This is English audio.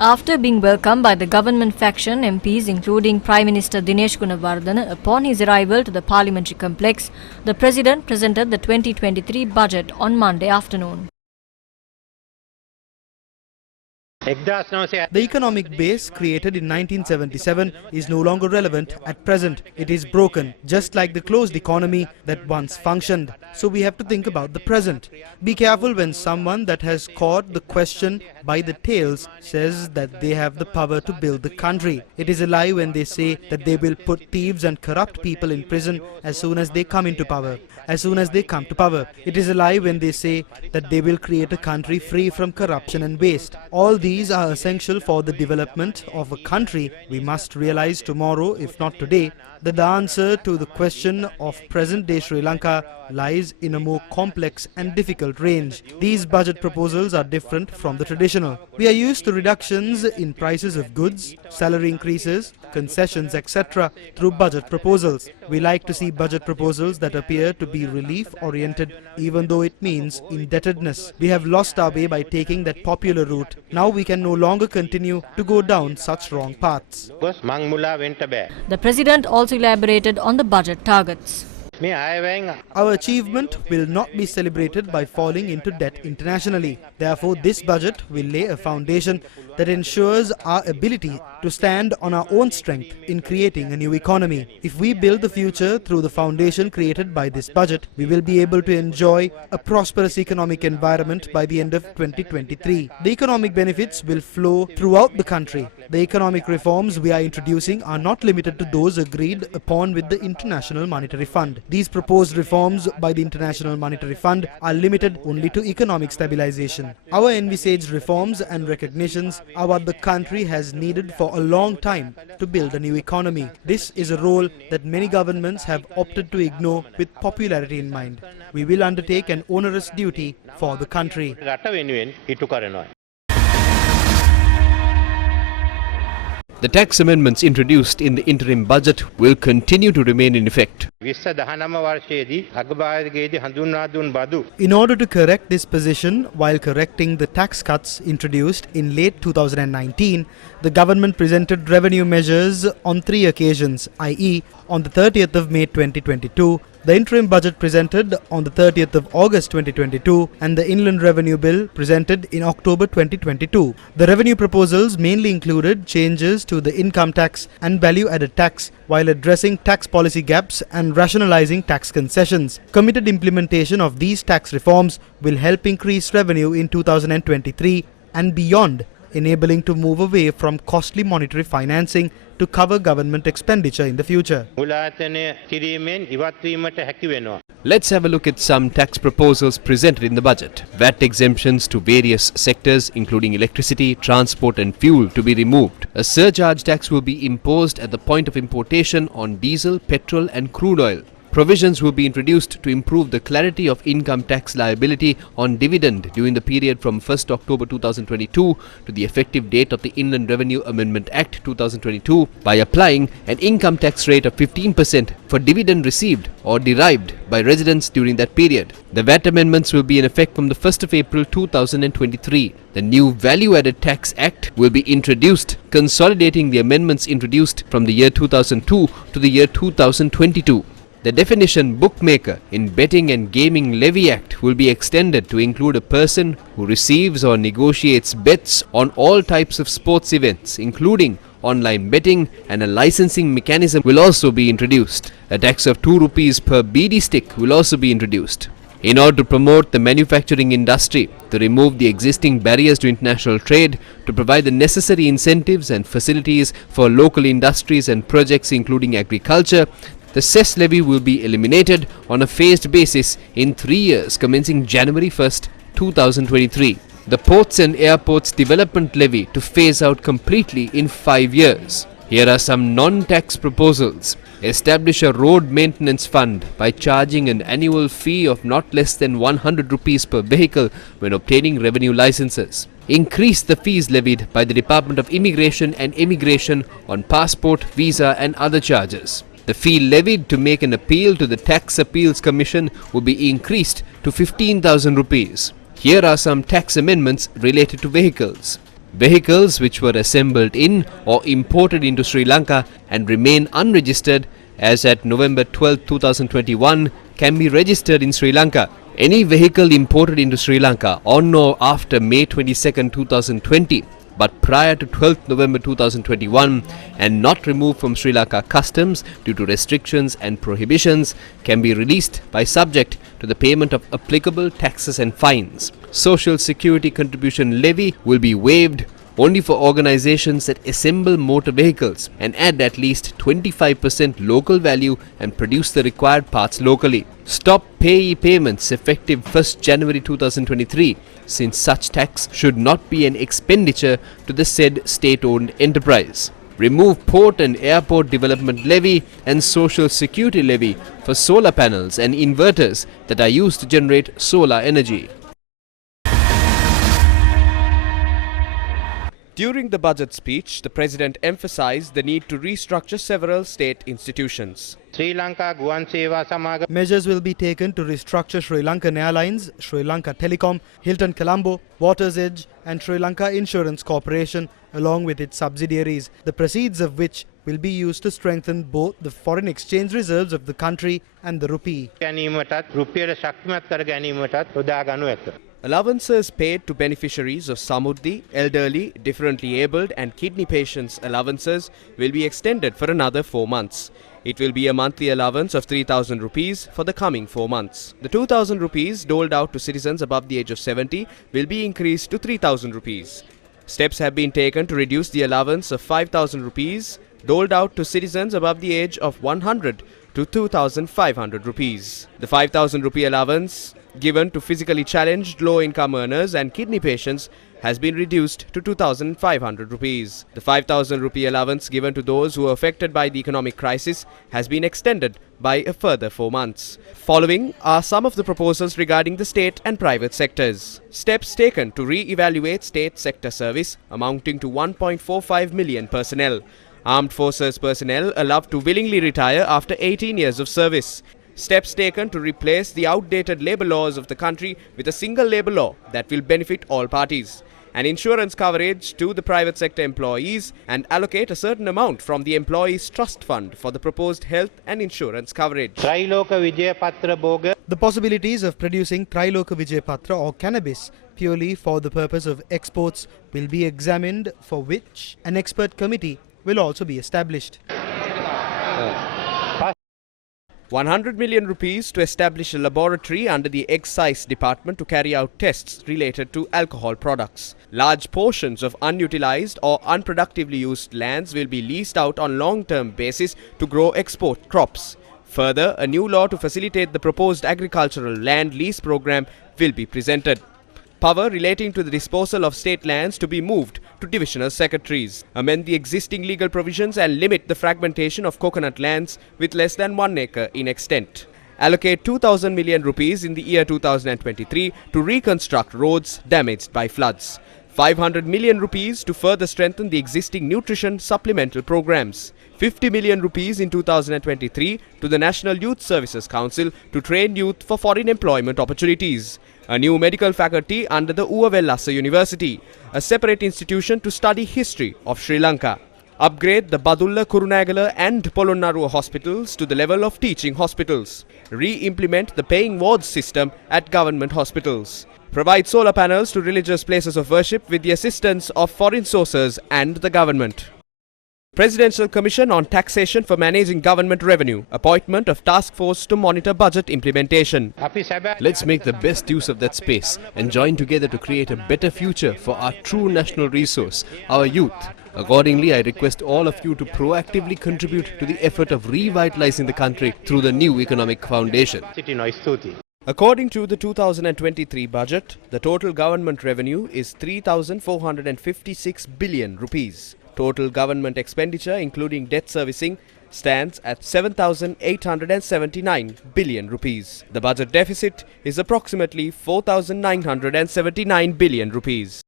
After being welcomed by the government faction MPs including Prime Minister Dinesh Gunawardena upon his arrival to the parliamentary complex, the President presented the 2023 budget on Monday afternoon. The economic base created in 1977 is no longer relevant at present. It is broken, just like the closed economy that once functioned. So we have to think about the present. Be careful when someone that has caught the question by the tails says that they have the power to build the country. It is a lie when they say that they will put thieves and corrupt people in prison as soon as they come into power. It is a lie when they say that they will create a country free from corruption and waste. All these are essential for the development of a country. We must realize tomorrow, if not today, that the answer to the question of present-day Sri Lanka lies in a more complex and difficult range. These budget proposals are different from the traditional. We are used to reductions in prices of goods, salary increases, concessions, etc. through budget proposals. We like to see budget proposals that appear to be relief-oriented, even though it means indebtedness. We have lost our way by taking that popular route. Now we can no longer continue to go down such wrong paths. The President also elaborated on the budget targets. Our achievement will not be celebrated by falling into debt internationally. Therefore, this budget will lay a foundation that ensures our ability to stand on our own strength in creating a new economy. If we build the future through the foundation created by this budget, we will be able to enjoy a prosperous economic environment by the end of 2023. The economic benefits will flow throughout the country. The economic reforms we are introducing are not limited to those agreed upon with the International Monetary Fund. These proposed reforms by the International Monetary Fund are limited only to economic stabilization. Our envisaged reforms and recognitions are what the country has needed for a long time to build a new economy. This is a role that many governments have opted to ignore with popularity in mind. We will undertake an onerous duty for the country. The tax amendments introduced in the interim budget will continue to remain in effect. In order to correct this position while correcting the tax cuts introduced in late 2019, the government presented revenue measures on 3 occasions, i.e. on the 30th of May 2022, the interim budget presented on the 30th of August 2022 and the Inland Revenue Bill presented in October 2022. The revenue proposals mainly included changes to the income tax and value-added tax while addressing tax policy gaps and rationalizing tax concessions. Committed implementation of these tax reforms will help increase revenue in 2023 and beyond, enabling to move away from costly monetary financing to cover government expenditure in the future. Let's have a look at some tax proposals presented in the budget. VAT exemptions to various sectors including electricity, transport and fuel to be removed. A surcharge tax will be imposed at the point of importation on diesel, petrol and crude oil. Provisions will be introduced to improve the clarity of income tax liability on dividend during the period from 1st October 2022 to the effective date of the Inland Revenue Amendment Act 2022 by applying an income tax rate of 15% for dividend received or derived by residents during that period. The VAT amendments will be in effect from the 1st of April 2023. The new Value Added Tax Act will be introduced, consolidating the amendments introduced from the year 2002 to the year 2022. The definition bookmaker in Betting and Gaming Levy Act will be extended to include a person who receives or negotiates bets on all types of sports events, including online betting, and a licensing mechanism will also be introduced. A tax of 2 rupees per BD stick will also be introduced. In order to promote the manufacturing industry, to remove the existing barriers to international trade, to provide the necessary incentives and facilities for local industries and projects including agriculture, the cess levy will be eliminated on a phased basis in 3 years commencing January 1st, 2023. The Ports and Airports Development Levy to phase out completely in 5 years. Here are some non-tax proposals. Establish a road maintenance fund by charging an annual fee of not less than 100 rupees per vehicle when obtaining revenue licenses. Increase the fees levied by the Department of Immigration and Immigration on passport, visa and other charges. The fee levied to make an appeal to the Tax Appeals Commission will be increased to 15,000 rupees. Here are some tax amendments related to vehicles. Vehicles which were assembled in or imported into Sri Lanka and remain unregistered as at November 12, 2021 can be registered in Sri Lanka. Any vehicle imported into Sri Lanka on or after May 22, 2020 but prior to 12th November 2021 and not removed from Sri Lanka customs due to restrictions and prohibitions can be released by subject to the payment of applicable taxes and fines. Social Security contribution levy will be waived only for organizations that assemble motor vehicles and add at least 25% local value and produce the required parts locally. Stop payee payments effective 1st January 2023 since such tax should not be an expenditure to the said state-owned enterprise. Remove port and airport development levy and social security levy for solar panels and inverters that are used to generate solar energy. During the budget speech, the President emphasized the need to restructure several state institutions. Measures will be taken to restructure Sri Lankan Airlines, Sri Lanka Telecom, Hilton Colombo, Waters Edge and Sri Lanka Insurance Corporation along with its subsidiaries, the proceeds of which will be used to strengthen both the foreign exchange reserves of the country and the rupee. Allowances paid to beneficiaries of Samurdhi, elderly, differently abled and kidney patients' allowances will be extended for another 4 months. It will be a monthly allowance of 3,000 rupees for the coming 4 months. The 2,000 rupees doled out to citizens above the age of 70 will be increased to 3,000 rupees. Steps have been taken to reduce the allowance of 5,000 rupees doled out to citizens above the age of 100 to 2,500 rupees. The 5,000 rupee allowance given to physically challenged low-income earners and kidney patients has been reduced to 2,500 rupees. The 5,000 rupee allowance given to those who are affected by the economic crisis has been extended by a further 4 months. Following are some of the proposals regarding the state and private sectors. Steps taken to re-evaluate state sector service amounting to 1.45 million personnel. Armed Forces personnel allowed to willingly retire after 18 years of service. Steps taken to replace the outdated labour laws of the country with a single labour law that will benefit all parties. An insurance coverage to the private sector employees and allocate a certain amount from the employees' trust fund for the proposed health and insurance coverage. The possibilities of producing Triloka Vijayapatra or cannabis purely for the purpose of exports will be examined, for which an expert committee will also be established. 100 million rupees to establish a laboratory under the Excise Department to carry out tests related to alcohol products. Large portions of unutilized or unproductively used lands will be leased out on long-term basis to grow export crops. Further, a new law to facilitate the proposed agricultural land lease program will be presented. Power relating to the disposal of state lands to be moved to divisional secretaries. Amend the existing legal provisions and limit the fragmentation of coconut lands with less than 1 acre in extent. Allocate 2,000 million rupees in the year 2023 to reconstruct roads damaged by floods. 500 million rupees to further strengthen the existing nutrition supplemental programs. 50 million rupees in 2023 to the National Youth Services Council to train youth for foreign employment opportunities. A new medical faculty under the Uwavellassa University, a separate institution to study history of Sri Lanka. Upgrade the Badulla, Kurunagala and Polonnaruwa hospitals to the level of teaching hospitals. Re-implement the paying wards system at government hospitals. Provide solar panels to religious places of worship with the assistance of foreign sources and the government. Presidential Commission on Taxation for Managing Government Revenue. Appointment of task force to monitor budget implementation. Let's make the best use of that space and join together to create a better future for our true national resource, our youth. Accordingly, I request all of you to proactively contribute to the effort of revitalizing the country through the new economic foundation. According to the 2023 budget, the total government revenue is 3,456 billion rupees. Total government expenditure, including debt servicing, stands at 7,879 billion rupees. The budget deficit is approximately 4,979 billion rupees.